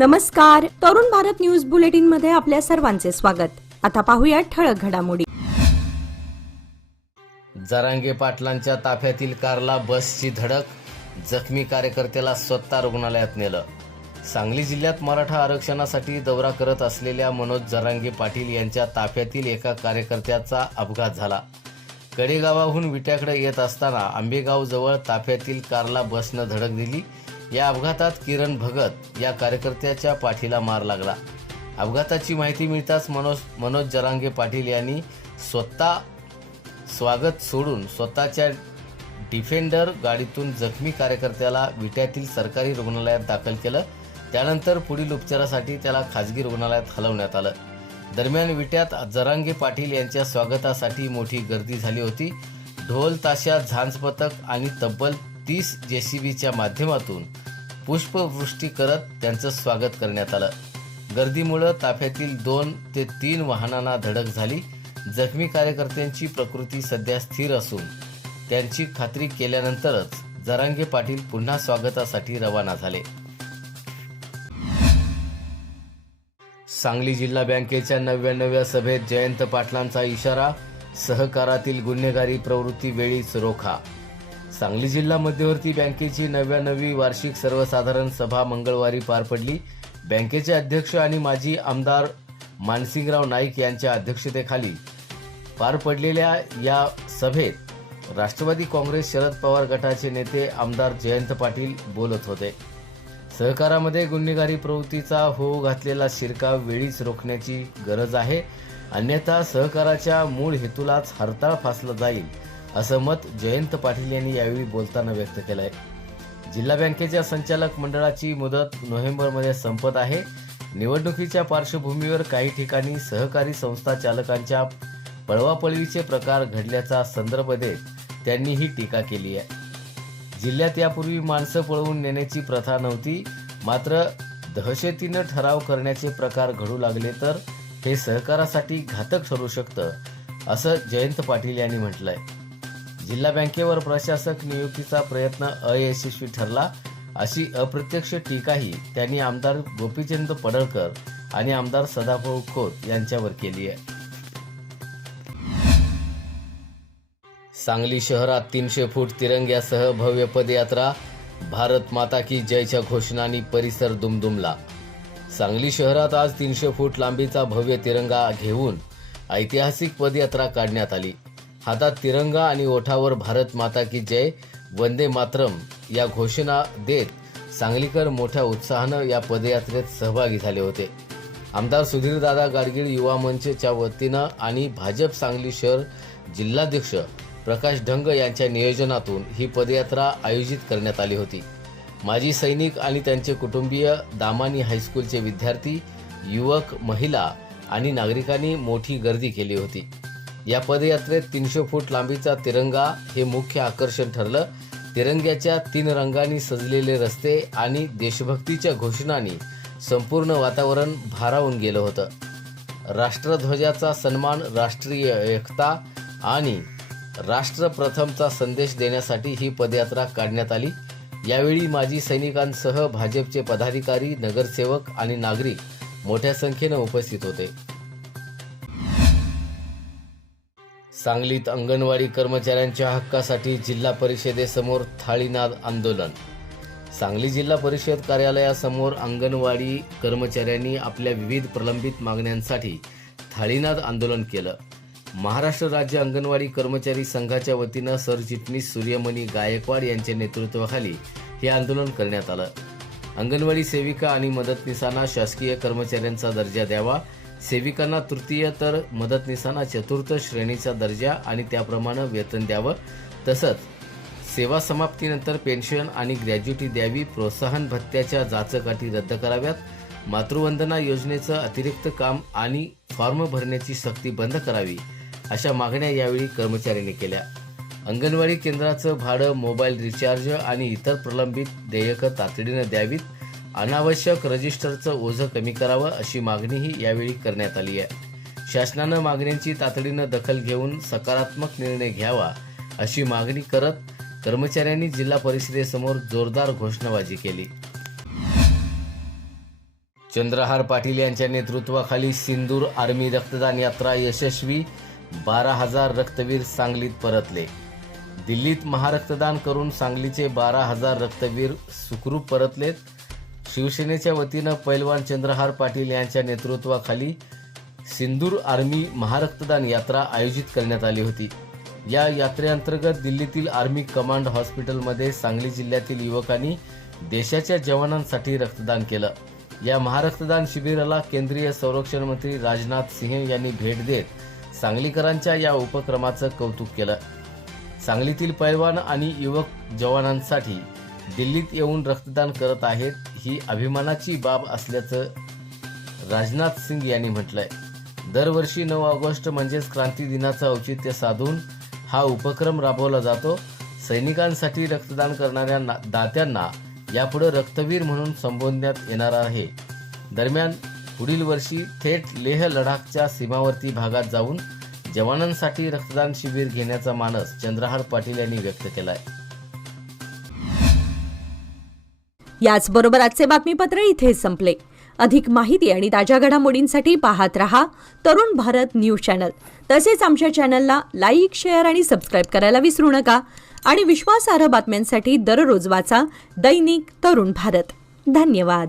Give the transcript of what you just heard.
नमस्कार. Tarun Bharat news bulletin मध्ये आपल्या सर्वांचे स्वागत. आता पाहूया ठळक घडामोडी. जरांगे पाटलांच्या ताफ्यातील कारला बसची धडक, जखमी कार्यकर्त्याला स्वतः रुग्णालयात नेलं. सांगली जिल्ह्यात मराठा आरक्षणासाठी दौरा करत असलेल्या मनोज जरांगे पाटील यांच्या ताफ्यातील एका कार्यकर्त्याचा अपघात झाला. कडेगावाहून विट्याकडे येत असताना आंबेगाव जवळ ताफ्यातील कारला बसनं धडक दिली. या अपघातात किरण भगत या कार्यकर्त्याच्या पाठीला मार लागला. अपघाताची माहिती मिळताच मनोज जरांगे पाटील यांनी स्वतः स्वागत सोडून स्वतःच्या डिफेंडर गाडीतून जखमी कार्यकर्त्याला विट्यातील सरकारी रुग्णालयात दाखल केलं. त्यानंतर पुढील उपचारासाठी त्याला खाजगी रुग्णालयात हलवण्यात आलं. दरम्यान विट्यात जरांगे पाटील यांच्या स्वागतासाठी मोठी गर्दी झाली होती. ढोल ताशा, झांज पथक आणि तब्बल 30 जेसीबीच्या माध्यमातून पुष्पवृष्टी करत त्यांचं स्वागत करण्यात आलं. गर्दीमुळे ताफ्यातील 2 ते 3 वाहनांना धडक झाली. जखमी कार्यकर्त्यांची प्रकृती सध्या स्थिर असून त्यांची खात्री केल्यानंतरच जरांगे पाटील पुन्हा स्वागतासाठी रवाना झाले. सांगली जिल्हा बँकेच्या 99व्या सभेत जयंत पाटलांचा इशारा, सहकारातील गुन्हेगारी प्रवृत्ती वेळीच रोखा. सांगली जिल्हा मध्यवर्ती बँकेची 99वी वार्षिक सर्वसाधारण सभा मंगळवारी पार पडली. बँकेचे अध्यक्ष आणि माजी आमदार मानसिंगराव नाईक यांच्या अध्यक्षतेखाली पार पडलेल्या या सभेत राष्ट्रवादी काँग्रेस शरद पवार गटाचे नेते आमदार जयंत पाटील बोलत होते. सहकारामध्ये गुन्हेगारी प्रवृत्तीचा होऊ घातलेला शिरकाव वेळीच रोखण्याची गरज आहे, अन्यथा सहकाराच्या मूळ हेतूलाच हरताळ फासला जाईल, असं मत जयंत पाटील यांनी यावेळी बोलताना व्यक्त केलं आहे. जिल्हा बँकेच्या संचालक मंडळाची मुदत नोव्हेंबरमध्ये संपत आहे. निवडणुकीच्या पार्श्वभूमीवर काही ठिकाणी सहकारी संस्था चालकांच्या पळवापळवीचे प्रकार घडल्याचा संदर्भ देत त्यांनी ही टीका केली आहे. जिल्ह्यात यापूर्वी माणसं पळवून नेण्याची प्रथा नव्हती, मात्र दहशतीनं ठराव करण्याचे प्रकार घडू लागले तर हे सहकारासाठी घातक ठरू शकतं, असं जयंत पाटील यांनी म्हटलंय. जिल्हा बँकेवर प्रशासक नियुक्तीचा प्रयत्न अयशस्वी ठरला, अशी अप्रत्यक्ष टीकाही त्यांनी आमदार गोपीचंद पडळकर आणि आमदार सदाभाऊ खोत यांच्यावर केली आहे. सांगली शहरात 300 फूट तिरंग्यासह भव्य पदयात्रा, भारत माता की जयच्या घोषणांनी परिसर दुमदुमला. सांगली शहरात आज 300 फूट लांबीचा भव्य तिरंगा घेऊन ऐतिहासिक पदयात्रा काढण्यात आली. हातात तिरंगा आणि ओठावर भारत माता की जय, वंदे मातरम या घोषणा देत सांगलीकर मोठ्या उत्साहानं या पदयात्रेत सहभागी झाले होते. आमदार सुधीरदादा गाडगीळ युवा मंचच्या वतीनं आणि भाजप सांगली शहर जिल्हाध्यक्ष प्रकाश ढंग यांच्या नियोजनातून ही पदयात्रा आयोजित करण्यात आली होती. माजी सैनिक आणि त्यांचे कुटुंबीय, दामानी हायस्कूलचे विद्यार्थी, युवक, महिला आणि नागरिकांनी मोठी गर्दी केली होती. या पदयात्रेत 300 फूट लांबीचा तिरंगा हे मुख्य आकर्षण ठरलं. तिरंग्याच्या 3 रंगांनी सजलेले रस्ते आणि देशभक्तीच्या घोषणांनी संपूर्ण वातावरण भारावून गेलं होतं. राष्ट्रध्वजाचा सन्मान, राष्ट्रीय एकता आणि राष्ट्र प्रथमचा संदेश देण्यासाठी ही पदयात्रा काढण्यात आली. यावेळी माजी सैनिकांसह भाजपचे पदाधिकारी, नगरसेवक आणि नागरिक मोठ्या संख्येनं उपस्थित होते. सांगलीत अंगणवाडी कर्मचाऱ्यांच्या हक्कासाठी जिल्हा परिषदेसमोर थाळीनाद आंदोलन. सांगली जिल्हा परिषद कार्यालयासमोर अंगणवाडी कर्मचाऱ्यांनी आपल्या विविध प्रलंबित मागण्यांसाठी थाळीनाद आंदोलन केलं. महाराष्ट्र राज्य अंगणवाडी कर्मचारी संघाच्या वतीनं सरचिटणीस सूर्यमणी गायकवाड यांच्या नेतृत्वाखाली हे आंदोलन करण्यात आलं. अंगणवाडी सेविका आणि मदतनीसांना शासकीय कर्मचाऱ्यांचा दर्जा द्यावा, सेविकांना तृतीय तर मदतनीसांना चतुर्थ श्रेणीचा दर्जा आणि त्याप्रमाणे वेतन द्यावं, तसंच सेवा समाप्तीनंतर पेन्शन आणि ग्रॅज्युटी द्यावी, प्रोत्साहन भत्त्याच्या जाचक रद्द कराव्यात, मातृवंदना योजनेचं अतिरिक्त काम आणि फॉर्म भरण्याची सक्ती बंद करावी, अशा मागण्या यावेळी कर्मचाऱ्यांनी केल्या. अंगणवाडी केंद्राचं भाडं, मोबाईल रिचार्ज आणि इतर प्रलंबित देयकं तातडीनं द्यावीत, अनावश्यक रजिस्टरचं ओझं कमी करावं, अशी मागणीही यावेळी करण्यात आली आहे. शासनानं मागण्यांची तातडीनं दखल घेऊन सकारात्मक निर्णय घ्यावा, अशी मागणी करत कर्मचाऱ्यांनी जिल्हा परिषदेसमोर जोरदार घोषणाबाजी केली. चंद्रहार पाटील यांच्या नेतृत्वाखाली सिंदूर आर्मी रक्तदान यात्रा यशस्वी, 12,000 रक्तवीर सांगलीत परतले. दिल्लीत महारक्तदान करून सांगलीचे 12,000 रक्तवीर सुखरूप परतलेत. शिवसेनेच्या वतीनं पैलवान चंद्रहार पाटील यांच्या नेतृत्वाखाली सिंदूर आर्मी महारक्तदान यात्रा आयोजित करण्यात आली होती. या यात्रेअंतर्गत दिल्लीतील आर्मी कमांड हॉस्पिटलमध्ये सांगली जिल्ह्यातील युवकांनी देशाच्या जवानांसाठी रक्तदान केलं. या महारक्तदान शिबिराला केंद्रीय संरक्षण मंत्री राजनाथ सिंह यांनी भेट देत सांगलीकरांच्या या उपक्रमाचं कौतुक केलं. सांगलीतील पैलवान आणि युवक जवानांसाठी दिल्लीत येऊन रक्तदान करत आहेत, ही अभिमानाची बाब असल्याचं राजनाथ सिंग यांनी म्हटलंय. दरवर्षी 9 ऑगस्ट म्हणजेच क्रांती दिनाचं औचित्य साधून हा उपक्रम राबवला जातो. सैनिकांसाठी रक्तदान करणाऱ्या दात्यांना यापुढे रक्तवीर म्हणून संबोधण्यात येणार आहे. दरम्यान पुढील वर्षी थेट लेह लडाखच्या सीमावर्ती भागात जाऊन जवानांसाठी रक्तदान शिबिर घेण्याचा मानस चंद्रहार पाटील यांनी व्यक्त केलाय. याचबरोबर आजचे बातमीपत्र इथे संपले. अधिक माहिती आणि ताज्या घडामोडींसाठी पाहत रहा तरुण भारत न्यूज चॅनल. तसेच आमच्या चॅनलला लाईक, शेअर आणि सबस्क्राईब करायला विसरू नका. आणि विश्वासार्ह बातम्यांसाठी दररोज वाचा दैनिक तरुण भारत. धन्यवाद.